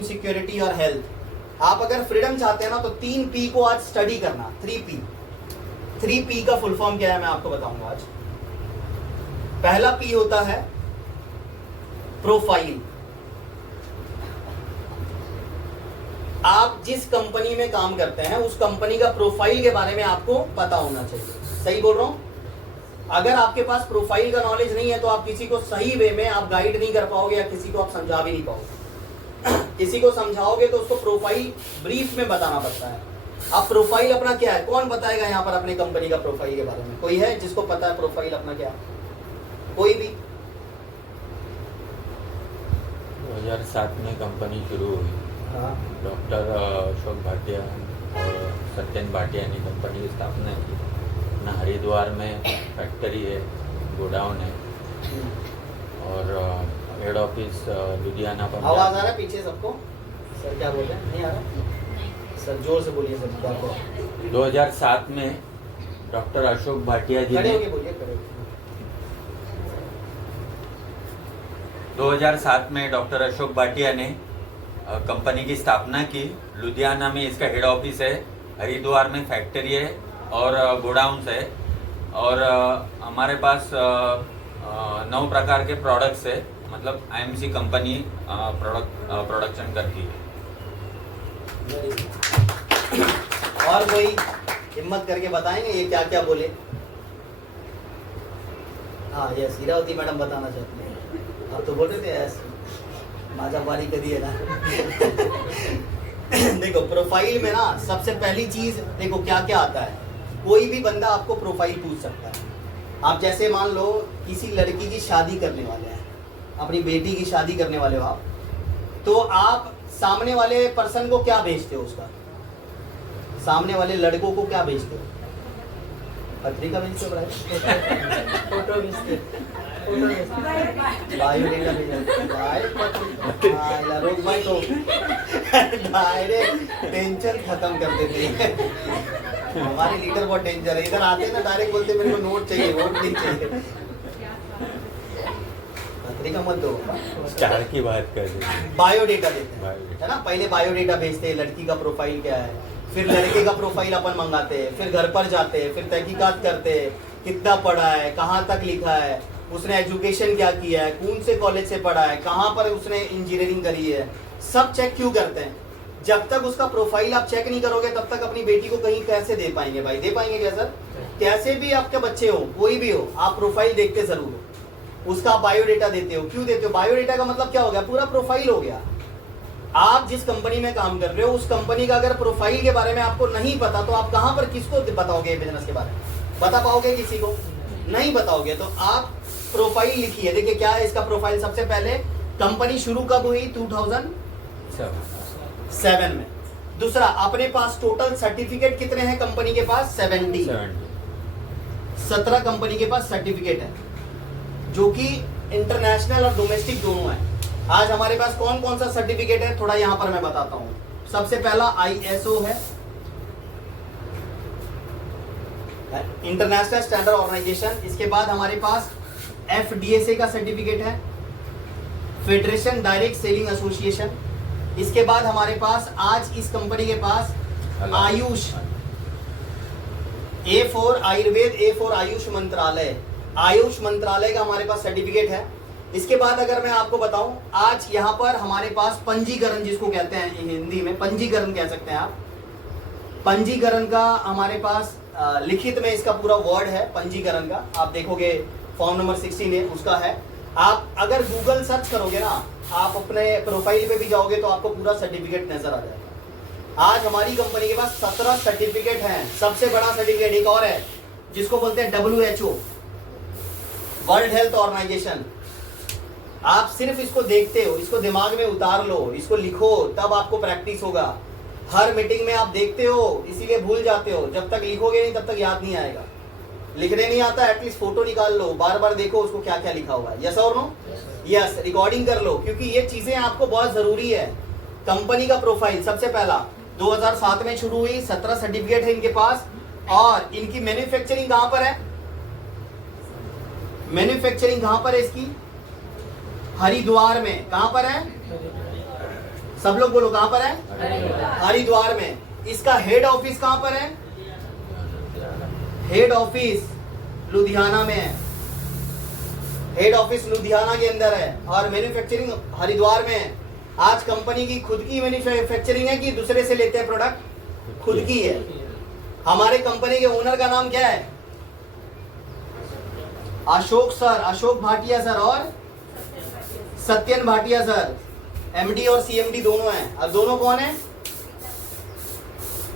Security और health. आप अगर फ्रीडम चाहते हैं ना तो 3P को आज स्टडी करना। 3P का फुल फॉर्म क्या है मैं आपको बताऊंगा आज। पहला P होता है प्रोफाइल। आप जिस कंपनी में काम करते हैं उस कंपनी का प्रोफाइल के बारे में आपको पता होना चाहिए। सही बोल रहा हूं? अगर आपके पास प्रोफाइल का नॉलेज नहीं है तो आप किसी को सही वे में आप गाइड नहीं कर पाओगे या किसी को आप समझा भी नहीं पाओगे। किसी को समझाओगे तो उसको प्रोफाइल ब्रीफ में बताना पड़ता है। अब प्रोफाइल अपना क्या है, कौन बताएगा यहाँ पर अपने कंपनी का प्रोफाइल के बारे में? कोई है जिसको पता है प्रोफाइल अपना क्या? कोई भी? 2007 में कंपनी शुरू हुई। हाँ। डॉक्टर अशोक भाटिया और सत्यन भाटिया ने कंपनी की स्थापना की। ना हरिद्वार में फैक्ट्री है, गोडाउन है और हेड ऑफिस लुधियाना पर। आवाज आ रहा है पीछे सबको? सर क्या बोल रहे हैं? नहीं आ रहा सर, जोर से बोलिए सर। क्या बोल रहे हैं? 2007 में डॉक्टर अशोक भाटिया जी खड़े ने होके बोलिए, खड़े होके। 2007 में डॉक्टर अशोक भाटिया ने कंपनी की स्थापना की। लुधियाना में इसका हेड ऑफिस है, हरिद्वार में फैक्ट्री है और गोडाउन्स है और हमारे पास 9 प्रकार के प्रोडक्ट्स है। मतलब IMC कंपनी प्रोडक्शन करती है। और कोई हिम्मत करके बताएंगे ये क्या क्या बोले? हाँ यस, हीरावती मैडम बताना चाहती है। आप तो बोल रहे थे यस, माजाबारी करी है ना। देखो प्रोफाइल में ना सबसे पहली चीज देखो क्या क्या आता है। कोई भी बंदा आपको प्रोफाइल पूछ सकता है। आप जैसे मान लो किसी लड़की की शादी करने वाले हैं, अपनी बेटी की शादी करने वाले हो आप, तो आप सामने वाले पर्सन को क्या भेजते हो? उसका सामने वाले लड़कों को क्या भेजते हो? पत्रिका भेजते हो? फोटो भेजते हो? बायोडेटा भेजते हो? रोक भाई तो डायरेक्ट टेंशन खत्म कर देते हैं। हमारे लीडर बहुत टेंशन है, इधर आते हैं ना डायरेक्ट बोलते मेरे को नोट चाहिए, नोट नहीं चाहिए। पत्रिका मत दो, स्टार की बात कर रहे हैं। बायोडेटा देते हैं, है ना? पहले बायोडेटा भेजते हैं, लड़की का प्रोफाइल क्या है, फिर लड़के का प्रोफाइल अपन मंगाते हैं, फिर घर पर जाते हैं, फिर तहकीकात करते हैं, कितना पढ़ा है, कहाँ तक लिखा है, उसने एजुकेशन क्या किया है, कौन से कॉलेज से पढ़ा है, कहाँ पर उसने इंजीनियरिंग करी है, सब चेक क्यों करते हैं? जब तक उसका प्रोफाइल आप चेक नहीं करोगे तब तक अपनी बेटी को कहीं कैसे दे पाएंगे भाई? दे पाएंगे क्या सर? कैसे भी आपके बच्चे हो, कोई भी हो, आप प्रोफाइल देखते जरूर हो, उसका बायोडेटा देते हो। क्यों देते हो? बायोडेटा का मतलब क्या हो गया? पूरा प्रोफाइल हो गया। आप जिस कंपनी में काम कर रहे हो उस कंपनी का अगर प्रोफाइल के बारे में आपको नहीं पता तो आप कहां पर किसको बताओगे बिजनेस के बारे में? बता पाओगे किसी को? नहीं बताओगे। तो आप प्रोफाइल लिखिए। देखिए क्या है इसका प्रोफाइल। सबसे पहले कंपनी शुरू कब हुई? 2007 में। दूसरा, अपने पास टोटल सर्टिफिकेट कितने हैं कंपनी के पास? 17 कंपनी के पास सर्टिफिकेट है, जो कि इंटरनेशनल और डोमेस्टिक दोनों है। आज हमारे पास कौन कौन सा सर्टिफिकेट है थोड़ा यहां पर मैं बताता हूं। सबसे पहला ISO है, इंटरनेशनल स्टैंडर्ड ऑर्गेनाइजेशन। इसके बाद हमारे पास FDSA का सर्टिफिकेट है, फेडरेशन डायरेक्ट सेलिंग एसोसिएशन। इसके बाद हमारे पास आज इस कंपनी के पास आयुष A4 आयुर्वेद, A4 आयुष मंत्रालय, आयुष मंत्रालय का हमारे पास सर्टिफिकेट है। इसके बाद अगर मैं आपको बताऊं, आज यहाँ पर हमारे पास पंजीकरण, जिसको कहते हैं हिंदी में पंजीकरण कह सकते हैं आप, पंजीकरण का हमारे पास लिखित में इसका पूरा वर्ड है पंजीकरण का। आप देखोगे फॉर्म नंबर 16 उसका है। आप अगर गूगल सर्च करोगे ना, आप अपने प्रोफाइल पे भी जाओगे तो आपको पूरा सर्टिफिकेट नजर आ जाएगा। आज हमारी कंपनी के पास 17 सर्टिफिकेट हैं। सबसे बड़ा सर्टिफिकेट एक और है जिसको बोलते हैं WHO, वर्ल्ड हेल्थ ऑर्गेनाइजेशन। आप सिर्फ इसको देखते हो, इसको दिमाग में उतार लो, इसको लिखो, तब आपको प्रैक्टिस होगा। हर मीटिंग में आप देखते हो इसीलिए भूल जाते हो। जब तक लिखोगे नहीं तब तक याद नहीं आएगा। लिखने नहीं आता, एटलीस्ट फोटो निकाल लो, बार बार देखो उसको क्या क्या लिखा हुआ है। यस और नो? यस। रिकॉर्डिंग कर लो, क्योंकि ये चीजें आपको बहुत जरूरी है। कंपनी का प्रोफाइल सबसे पहला 2007 में शुरू हुई, 17 सर्टिफिकेट है इनके पास। और इनकी मैन्युफैक्चरिंग कहां पर है? मैन्युफैक्चरिंग कहां पर है इसकी? हरिद्वार में। कहां पर है? सब लोग बोलो कहां पर है? हरिद्वार में। इसका हेड ऑफिस कहां पर है? हेड ऑफिस लुधियाना में है। हेड ऑफिस लुधियाना के अंदर है और मैन्युफैक्चरिंग हरिद्वार में है। आज कंपनी की खुद की मैन्युफैक्चरिंग है कि दूसरे से लेते हैं प्रोडक्ट? खुद की है। हमारे कंपनी के ओनर का नाम क्या है? अशोक सर, अशोक भाटिया सर और सत्यन भाटिया सर। एमडी और सीएमडी दोनों हैं। अब दोनों कौन है?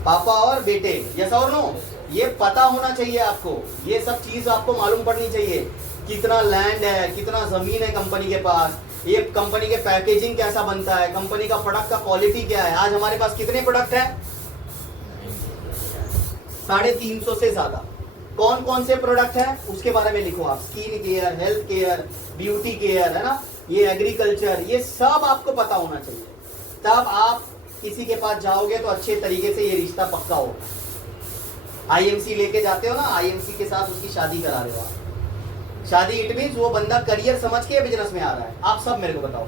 पापा और बेटे। यस और नो? ये पता होना चाहिए आपको, ये सब चीज आपको मालूम पड़नी चाहिए। कितना लैंड है, कितना जमीन है कंपनी के पास, ये कंपनी के पैकेजिंग कैसा बनता है, कंपनी का प्रोडक्ट का क्वालिटी क्या है। आज हमारे पास कितने प्रोडक्ट है? 350 से ज्यादा। कौन कौन से प्रोडक्ट है उसके बारे में लिखो आप। Skin care, health care, beauty care, है ना, ये एग्रीकल्चर, ये सब आपको पता होना चाहिए। तब आप किसी के पास जाओगे तो अच्छे तरीके से ये रिश्ता पक्का होगा। आईएमसी लेके जाते हो ना, आईएमसी के साथ उसकी शादी करा रहे हो आप। शादी इट मीन्स वो बंदा करियर समझ के बिजनेस में आ रहा है। आप सब मेरे को बताओ,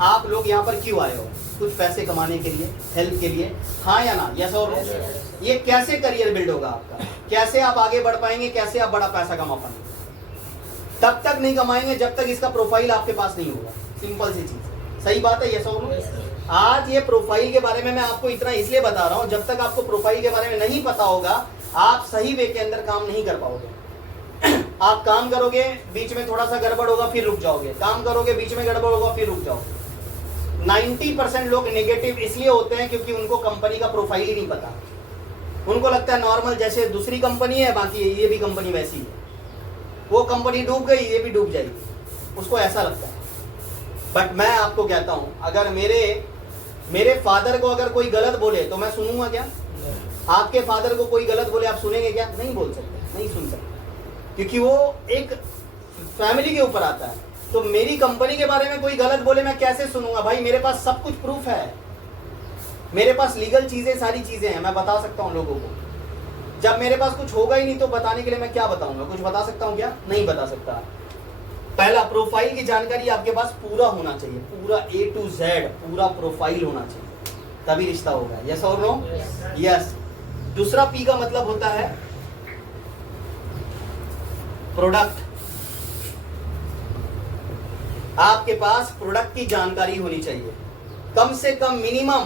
आप लोग यहाँ पर क्यों आए हो? कुछ पैसे कमाने के लिए, हेल्प के लिए, हाँ या ना? यस और नो? ये कैसे करियर बिल्ड होगा आपका? कैसे आप आगे बढ़ पाएंगे? कैसे आप बड़ा पैसा कमा पाएंगे? तब तक नहीं कमाएंगे जब तक इसका प्रोफाइल आपके पास नहीं होगा। सिंपल सी चीज। सही बात है? यस और नो? आज ये प्रोफाइल के बारे में मैं आपको इतना इसलिए बता रहा हूं, जब तक आपको प्रोफाइल के बारे में नहीं पता होगा आप सही वे के अंदर काम नहीं कर पाओगे। आप काम करोगे, बीच में थोड़ा सा गड़बड़ होगा, फिर रुक जाओगे। काम करोगे, बीच में गड़बड़ होगा, फिर रुक जाओगे। 90% लोग नेगेटिव इसलिए होते हैं क्योंकि उनको कंपनी का प्रोफाइल ही नहीं पता। उनको लगता है नॉर्मल जैसे दूसरी कंपनी है, बाकी ये भी कंपनी वैसी है। वो कंपनी डूब गई, ये भी डूब जाएगी, उसको ऐसा लगता है। बट मैं आपको कहता हूं, अगर मेरे फादर को अगर कोई गलत बोले तो मैं सुनूंगा क्या? आपके फादर को कोई गलत बोले आप सुनेंगे क्या? नहीं बोल सकते, नहीं सुन सकते, क्योंकि वो एक फैमिली के ऊपर आता है। तो मेरी कंपनी के बारे में कोई गलत बोले मैं कैसे सुनूंगा? भाई मेरे पास सब कुछ प्रूफ है, मेरे पास लीगल चीजें, सारी चीजें हैं, मैं बता सकता हूं लोगों को। जब मेरे पास कुछ होगा ही नहीं तो बताने के लिए मैं क्या बताऊंगा? कुछ बता सकता हूं क्या? नहीं बता सकता। पहला, प्रोफाइल की जानकारी आपके पास पूरा होना चाहिए, पूरा A to Z पूरा प्रोफाइल होना चाहिए, तभी रिश्ता होगा। यस और नो? यस। दूसरा P का मतलब होता है प्रोडक्ट। आपके पास प्रोडक्ट की जानकारी होनी चाहिए। कम से कम मिनिमम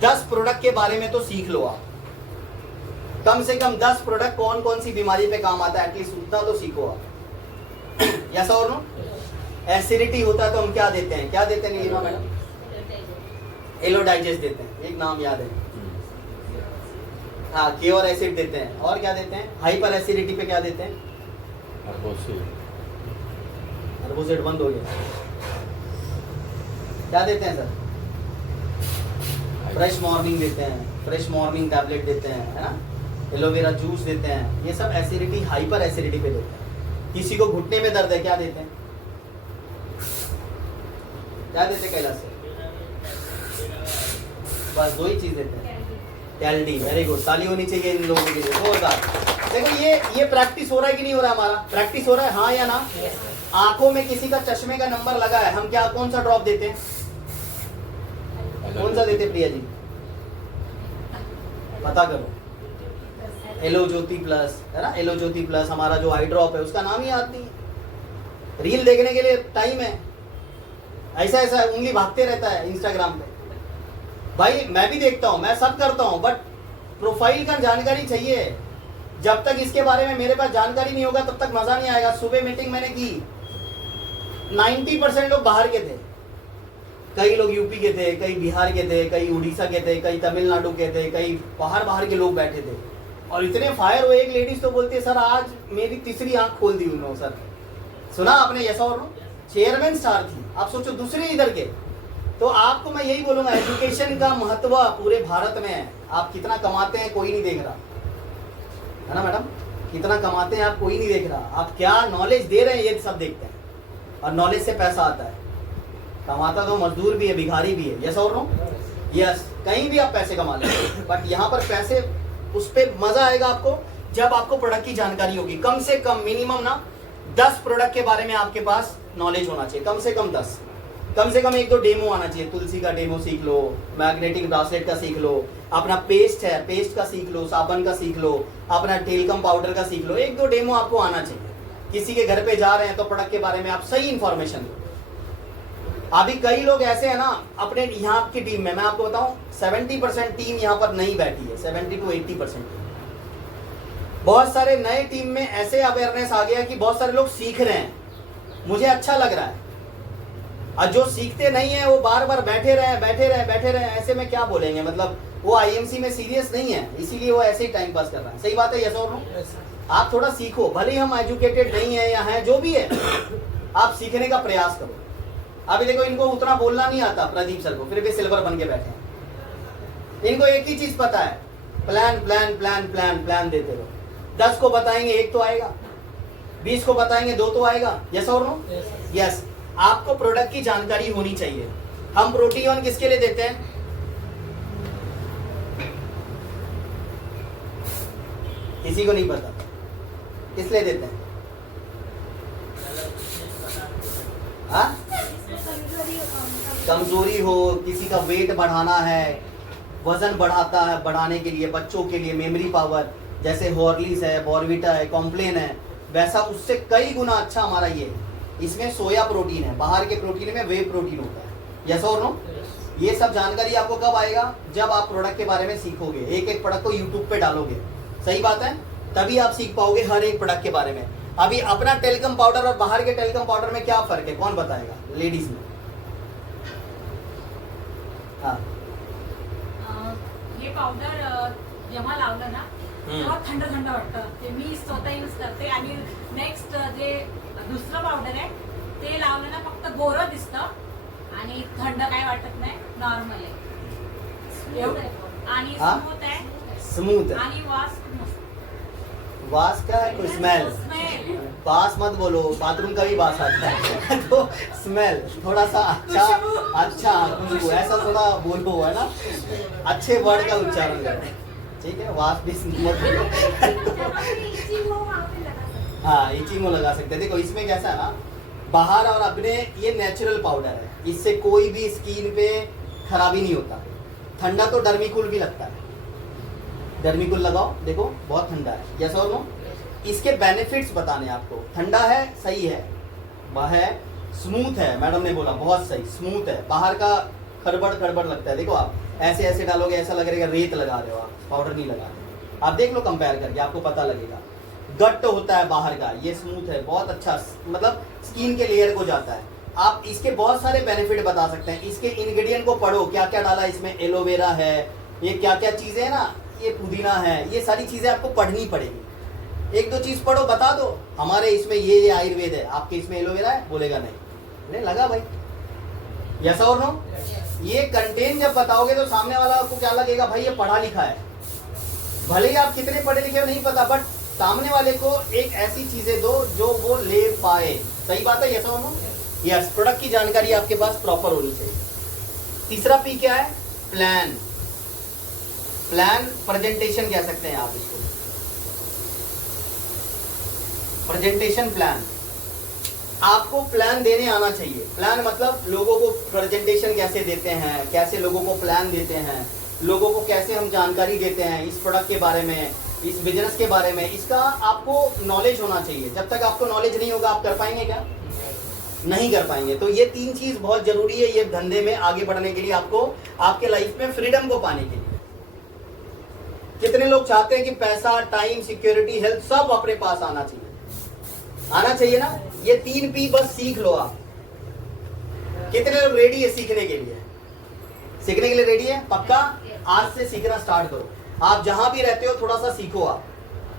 10 प्रोडक्ट के बारे में तो सीख लो आप। कम से कम 10 प्रोडक्ट कौन कौन सी बीमारी पे काम आता है, एटलीस्ट उतना तो सीखो आप। यस और नो? एसिडिटी होता है तो हम क्या देते हैं? क्या देते हैं नीलिमा मैडम? एलोडाइजेस्ट देते हैं, एक नाम याद है। हाँ, क्योर एसिड देते हैं। और क्या देते हैं? हाइपर एसिडिटी पे क्या देते हैं? कार्बोसेट बंद हो गया। क्या देते हैं सर? फ्रेश मॉर्निंग देते हैं, फ्रेश मॉर्निंग टैबलेट देते हैं, है ना, एलोवेरा जूस देते हैं। ये सब एसिडिटी, हाइपर एसिडिटी पे देते हैं। किसी को घुटने में दर्द है, क्या देते हैं? क्या देते हैं कैलाश से? बस 2 ही चीज देते हैं, कैल्डी। वेरी गुड, ताली होनी चाहिए इन लोगों के लिए। जोरदार। देखो ये प्रैक्टिस हो रहा है कि नहीं हो रहा है? हमारा प्रैक्टिस हो रहा है, हाँ या ना? आंखों में किसी का चश्मे का नंबर लगा है, हम क्या कौन सा ड्रॉप देते हैं? कौन सा देते प्रिया जी? पता करो। एलो ज्योति प्लस, है ना, एलो ज्योति प्लस हमारा जो आई ड्रॉप है, उसका नाम ही याद नहीं है। रील देखने के लिए टाइम है, ऐसा ऐसा उंगली भागते रहता है इंस्टाग्राम पे। भाई मैं भी देखता हूँ, मैं सब करता हूँ, बट प्रोफाइल का जानकारी चाहिए। जब तक इसके बारे में मेरे पास जानकारी नहीं होगा तब तक मजा नहीं आएगा। सुबह मीटिंग मैंने की, 90% लोग बाहर के थे। कई लोग यूपी के थे, कई बिहार के थे, कई उड़ीसा के थे, कई तमिलनाडु के थे, कई बाहर के लोग बैठे थे। और इतने फायर हुए, एक लेडीज तो बोलती है सर आज मेरी तीसरी आंख खोल दी उन्होंने। सर सुना आपने? यस और नो? चेयरमैन स्टार थी, आप सोचो दूसरे इधर के। तो आपको मैं यही बोलूंगा, एजुकेशन का महत्व पूरे भारत में है। आप कितना कमाते हैं कोई नहीं देख रहा, है ना मैडम? कितना कमाते हैं आप कोई नहीं देख रहा, आप क्या नॉलेज दे रहे हैं ये सब देखते हैं। और नॉलेज से पैसा आता है। कमाता तो मजदूर भी है, भिखारी भी है। यस और नो? यस। कहीं भी आप पैसे कमा लेंगे, बट यहाँ पर पैसे, उस पर मजा आएगा आपको जब आपको प्रोडक्ट की जानकारी होगी। कम से कम मिनिमम ना 10 प्रोडक्ट के बारे में आपके पास नॉलेज होना चाहिए, कम से कम 10। कम से कम 1-2 डेमो आना चाहिए। तुलसी का डेमो सीख लो, मैग्नेटिक ब्रासलेट का सीख लो, अपना पेस्ट है पेस्ट का सीख लो, साबन का सीख लो, अपना टेलकम पाउडर का सीख लो। 1-2 डेमो आपको आना चाहिए। किसी के घर पे जा रहे हैं तो प्रोडक्ट के बारे में आप सही इंफॉर्मेशन दो। अभी कई लोग ऐसे हैं ना, अपने यहाँ की टीम में मैं आपको बताऊं 70% टीम यहाँ पर नहीं बैठी है, 70 to 80%। बहुत सारे नए टीम में ऐसे अवेयरनेस आ गया कि बहुत सारे लोग सीख रहे हैं, मुझे अच्छा लग रहा है। और जो सीखते नहीं है वो बार बार बैठे रहे, ऐसे में क्या बोलेंगे, मतलब वो आईएमसी में सीरियस नहीं है, इसीलिए वो ऐसे ही टाइम पास कर रहा है। सही बात है, यस और नो? आप थोड़ा सीखो, भले ही हम एजुकेटेड नहीं है या है जो भी है, आप सीखने का प्रयास करो। अभी देखो इनको उतना बोलना नहीं आता प्रदीप सर को, फिर भी सिल्वर बन के बैठे हैं। इनको एक ही चीज पता है, plan plan plan plan plan देते रहो। 10 को बताएंगे 1 तो आएगा, 20 को बताएंगे 2 तो आएगा। यस और नो? यस। आपको प्रोडक्ट की जानकारी होनी चाहिए। हम प्रोटीन किसके लिए देते हैं? किसी को नहीं पता, किस लिए देते हैं? हाँ? कमजोरी हो, किसी का वेट बढ़ाना है, वजन बढ़ाता है, बढ़ाने के लिए, बच्चों के लिए मेमोरी पावर, जैसे हॉर्लिक्स है, बॉर्नविटा है, कॉम्प्लेन है, वैसा उससे कई गुना अच्छा हमारा ये है। इसमें सोया प्रोटीन है, बाहर के प्रोटीन में वे प्रोटीन होता है। यस और नो? ये सब जानकारी आपको कब आएगा? जब आप प्रोडक्ट के बारे में सीखोगे, एक प्रोडक्ट को यूट्यूब पे डालोगे। सही बात है, तभी आप सीख पाओगे हर एक प्रोडक्ट के बारे में। अभी अपना टेलकम पाउडर और बाहर के टेलकम पाउडर में क्या फर्क है, कौन बताएगा? लेडीज में। हाँ, हे पावडर जेव्हा लावलं ना तेव्हा थंड थंड वाटतं, ते मी स्वतः यूज करते। आणि नेक्स्ट जे दुसरं पावडर आहे ते लावलं ना फक्त गोरं दिसतं आणि थंड काय वाटत नाही, नॉर्मल आहे एवढं आहे। आणि हाँ? स्मूथ आहे स्मूथ है। आणि वास खूप मस्त। बास का है कोई स्मेल? स्मेल बास मत बोलो, बाथरूम का भी बास आता है तो स्मेल थोड़ा सा अच्छा खुशबू, ऐसा थोड़ा बोलो, है ना? अच्छे वर्ड का उच्चारण करो, ठीक है? वास भी मत बोलो। हाँ, इचिंग लगा सकते हैं। देखो इसमें कैसा है ना, बाहर और अपने ये नेचुरल पाउडर है, इससे कोई भी स्किन पे खराबी नहीं होता। ठंडा तो डर्मिकूल भी लगता है, डर्मिकूल लगाओ, देखो बहुत ठंडा है। यस और नो? इसके बेनिफिट्स बताने आपको। ठंडा है, सही है, वह है, स्मूथ है, मैडम ने बोला बहुत सही, स्मूथ है। बाहर का खड़बड़ लगता है, देखो आप ऐसे ऐसे डालोगे ऐसा लगेगा रेत लगा रहे हो आप, पाउडर नहीं लगा रहे। आप देख लो कंपेयर करके, आपको पता लगेगा। गट्ट होता है बाहर का, ये स्मूथ है, बहुत अच्छा, मतलब स्किन के लेयर को जाता है। आप इसके बहुत सारे बेनिफिट बता सकते हैं। इसके इंग्रेडिएंट को पढ़ो, क्या क्या डाला इसमें, एलोवेरा है, ये क्या क्या चीजें है ना, ये पुदीना है, ये सारी चीजें आपको पढ़नी पड़ेगी। 1-2 चीज पढ़ो, बता दो हमारे इसमें ये आयुर्वेद है, आपके इसमें एलोवेरा है, बोलेगा नहीं, लगा भाई। यस और नो? ये कंटेंट जब बताओगे तो सामने वाला आपको क्या लगेगा, भाई ये पढ़ा लिखा है। भले ही आप कितने पढ़े लिखे हो नहीं पता, बट सामने वाले को एक ऐसी चीजें दो जो वो ले पाए। सही बात है, यस और नो? यस। प्रोडक्ट की जानकारी आपके पास प्रॉपर होनी चाहिए। तीसरा पी क्या है? प्लान। प्लान प्रेजेंटेशन कह सकते हैं आप इसको, प्रेजेंटेशन प्लान। आपको प्लान देने आना चाहिए। प्लान मतलब लोगों को प्रेजेंटेशन कैसे देते हैं, कैसे लोगों को प्लान देते हैं, लोगों को कैसे हम जानकारी देते हैं इस प्रोडक्ट के बारे में, इस बिजनेस के बारे में, इसका आपको नॉलेज होना चाहिए। जब तक आपको नॉलेज नहीं होगा आप कर पाएंगे क्या? नहीं कर पाएंगे। तो ये 3 चीज बहुत जरूरी है ये धंधे में आगे बढ़ने के लिए, आपको आपके लाइफ में फ्रीडम को पाने के लिए। कितने लोग चाहते हैं कि पैसा, टाइम, सिक्योरिटी, हेल्थ सब अपने पास आना चाहिए, आना चाहिए ना? ये 3 P बस सीख लो आप। कितने लोग रेडी है सीखने के लिए? सीखने के लिए रेडी है? पक्का आज से सीखना स्टार्ट करो। आप जहां भी रहते हो थोड़ा सा सीखो, आप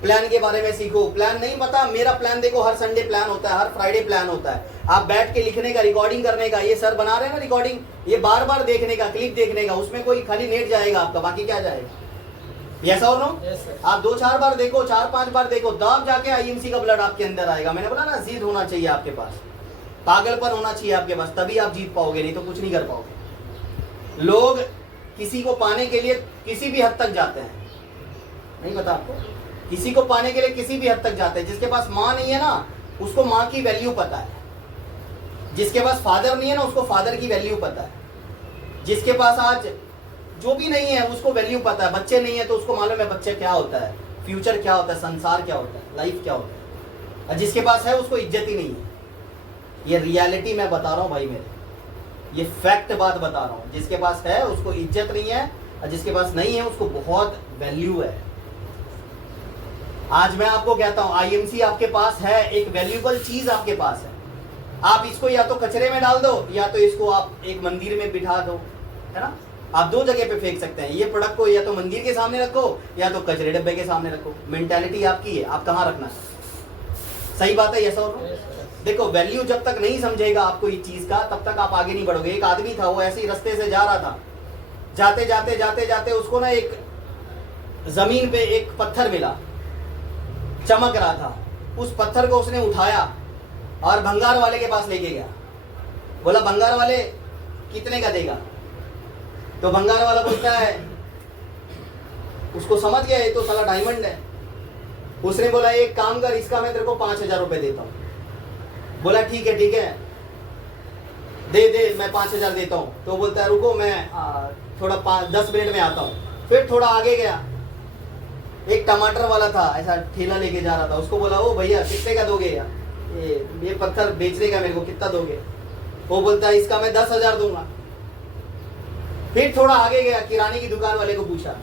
प्लान के बारे में सीखो। प्लान नहीं पता, मेरा प्लान देखो, हर संडे प्लान होता है, हर फ्राइडे प्लान होता है। आप बैठ के लिखने का, रिकॉर्डिंग करने का, ये सर बना रहे हैं ना रिकॉर्डिंग, ये बार बार देखने का, क्लिप देखने का, उसमें कोई खाली नेट जाएगा आपका, बाकी क्या जाएगा? यस और नो? आप 2-4 बार देखो, 4-5 बार देखो, तब जाके आईएमसी का ब्लड आपके अंदर आएगा। मैंने बोला ना, जिद होना चाहिए आपके पास, पागलपन होना चाहिए आपके पास, तभी आप जीत पाओगे, नहीं तो कुछ नहीं कर पाओगे। लोग किसी को पाने के लिए किसी भी हद तक जाते हैं, नहीं पता आपको? किसी को पाने के लिए किसी भी हद तक जाते हैं। जिसके पास माँ नहीं है ना, उसको माँ की वैल्यू पता है। जिसके पास फादर नहीं है ना उसको फादर की वैल्यू पता है, जिसके पास आज जो भी नहीं है उसको वैल्यू पता है, बच्चे नहीं है तो उसको मालूम है बच्चे क्या होता है, फ्यूचर क्या होता है, संसार क्या होता है, लाइफ क्या होता है। और जिसके पास है उसको इज्जत ही नहीं है। ये रियलिटी मैं बता रहा हूँ भाई मेरे, ये फैक्ट बात बता रहा हूँ। जिसके पास है उसको इज्जत नहीं है और जिसके पास नहीं है उसको बहुत वैल्यू है। आज मैं आपको कहता हूँ आईएमसी आपके पास है, एक वैल्यूबल चीज आपके पास है। आप इसको या तो कचरे में डाल दो या तो इसको आप एक मंदिर में बिठा दो, है ना। आप दो जगह पे फेंक सकते हैं। ये प्रोडक्ट को या तो मंदिर के सामने रखो या तो कचरे डब्बे के सामने रखो। मेंटालिटी आपकी है, आप कहाँ रखना है। सही बात है, यस और नो। देखो वैल्यू जब तक नहीं समझेगा आपको इस चीज का तब तक आप आगे नहीं बढ़ोगे। एक आदमी था, वो ऐसे ही रास्ते से जा रहा था, जाते जाते जाते जाते उसको ना एक जमीन पे एक पत्थर मिला, चमक रहा था। उस पत्थर को उसने उठाया और भंगार वाले के पास लेके गया। बोला भंगार वाले कितने का देगा? तो भंगार वाला बोलता है, उसको समझ गया ये तो साला डायमंड है। उसने बोला एक काम कर, इसका मैं तेरे को 5,000 रुपए देता हूँ। बोला ठीक है दे दे, मैं 5,000 देता हूँ। तो बोलता है रुको मैं थोड़ा 10 मिनट में आता हूँ। फिर थोड़ा आगे गया, एक टमाटर वाला था, ऐसा ठेला लेके जा रहा था। उसको बोला ओ भैया कितने का दोगे यार, ये पत्थर बेचने का मेरे को कितना दोगे? वो बोलता है इसका मैं 10,000 दूंगा। फिर थोड़ा आगे गया, किराने की दुकान वाले को पूछा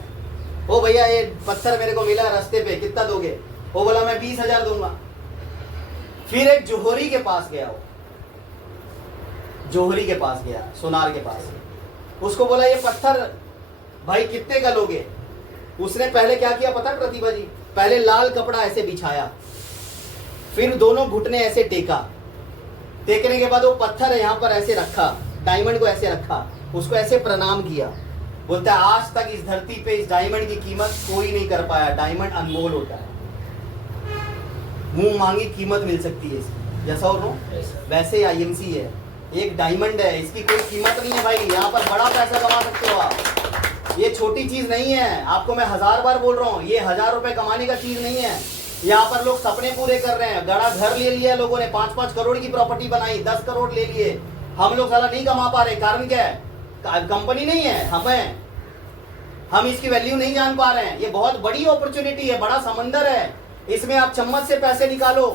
ओ भैया ये पत्थर मेरे को मिला रास्ते पे, कितना दोगे? वो बोला मैं 20,000 दूंगा। फिर एक जोहरी के पास गया, वो जोहरी के पास गया, सोनार के पास। उसको बोला ये पत्थर भाई कितने का लोगे? उसने पहले क्या किया पता है प्रतिभा जी? पहले लाल कपड़ा ऐसे बिछाया, फिर दोनों घुटने ऐसे टेका, टेकने के बाद वो पत्थर यहाँ पर ऐसे रखा, डायमंड को ऐसे रखा, उसको ऐसे प्रणाम किया। बोलता है आज तक इस धरती पे इस डायमंड की कीमत कोई नहीं कर पाया। डायमंड अनमोल होता है, मुंह मांगी कीमत मिल सकती है इसकी। जैसा और नो वैसे आईएमसी है, एक डायमंड है, इसकी कोई कीमत नहीं है भाई। यहाँ पर बड़ा पैसा कमा सकते हो आप, ये छोटी चीज नहीं है। आपको मैं 1000 बार बोल रहा हूँ, ये 1000 रुपए कमाने का चीज नहीं है। यहाँ पर लोग सपने पूरे कर रहे हैं, बड़ा घर ले लिया लोगों ने, 5-5 करोड़ की प्रॉपर्टी बनाई, 10 करोड़ ले लिए। हम लोग साला नहीं कमा पा रहे, कारण क्या है? कंपनी नहीं है, हम इसकी वैल्यू नहीं जान पा रहे हैं। ये बहुत बड़ी अपॉर्चुनिटी है, बड़ा समंदर है। इसमें आप चम्मच से पैसे निकालो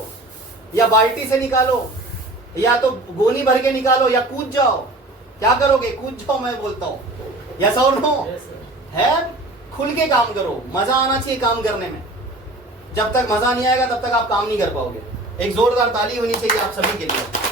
या बाल्टी से निकालो या तो गोनी भर के निकालो या कूद जाओ। क्या करोगे? कूद जाओ मैं बोलता हूँ। यस और नो है, खुल के काम करो, मजा आना चाहिए काम करने में। जब तक मजा नहीं आएगा तब तक आप काम नहीं कर पाओगे। एक जोरदार ताली होनी चाहिए आप सभी के लिए।